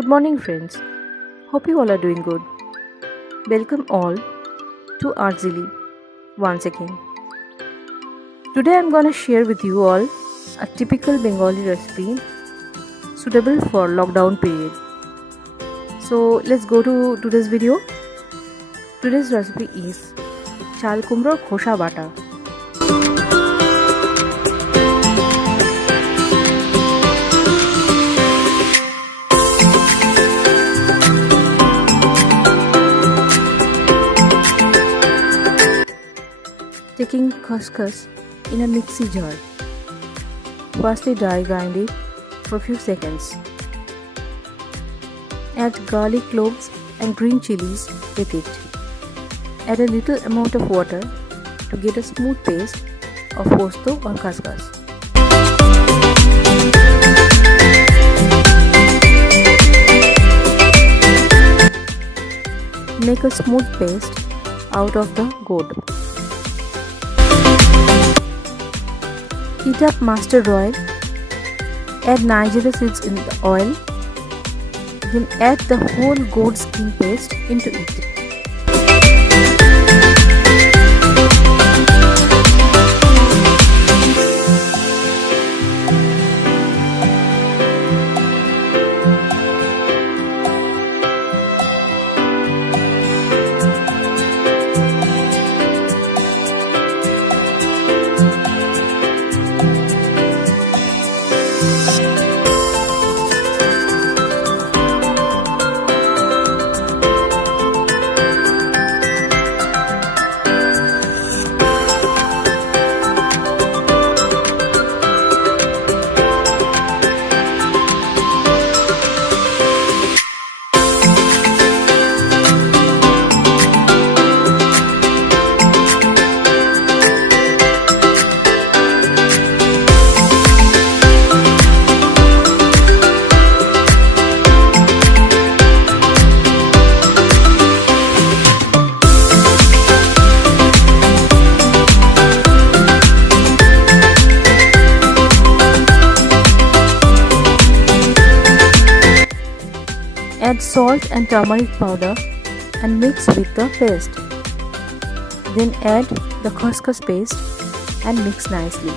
Good morning, friends. Hope you all are doing good. Welcome all to Artzyly once again. Today I'm gonna share with you all a typical Bengali recipe suitable for lockdown period. So let's go to today's video. Today's recipe is Chalkumror Khosha Bata. Taking khoskhas in a mixie jar. Firstly dry grind it for a few seconds. Add garlic cloves and green chilies with it. Add a little amount of water to get a smooth paste of posto or khaskhas. Make a smooth paste out of the gourd. Heat up mustard oil, add Nigeria seeds in the oil, then add the whole gourd skin paste into it. Add salt and turmeric powder and mix with the paste. Then add the khoskhas paste and mix nicely.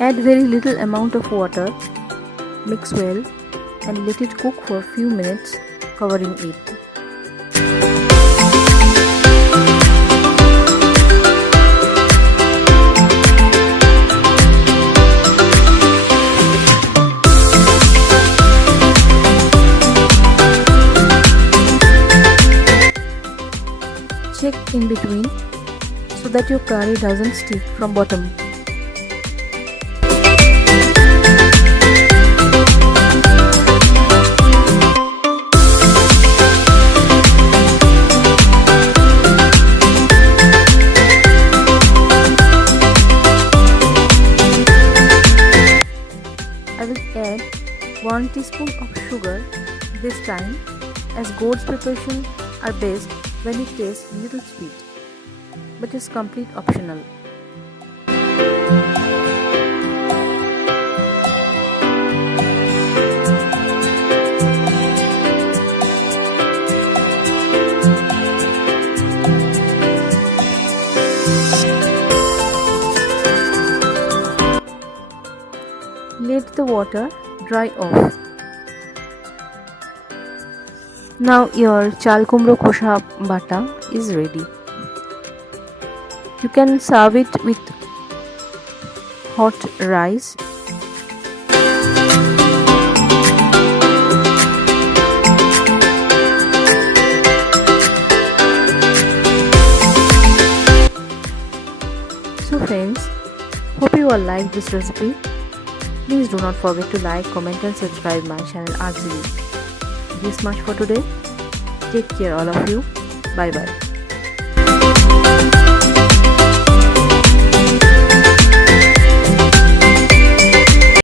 Add very little amount of water, mix well and let it cook for a few minutes, covering it. Check in between so that your curry doesn't stick from bottom. I will add 1 teaspoon of sugar this time, as gourd's preparation are best when it tastes a little sweet, but is complete optional. Let the water dry off. Now your Chalkumror Khosha Bata is ready. You can serve it with hot rice. So friends, hope you all like this recipe. Please do not forget to like, comment and subscribe my channel Artzyly. This much for today. Take care all of you. Bye bye.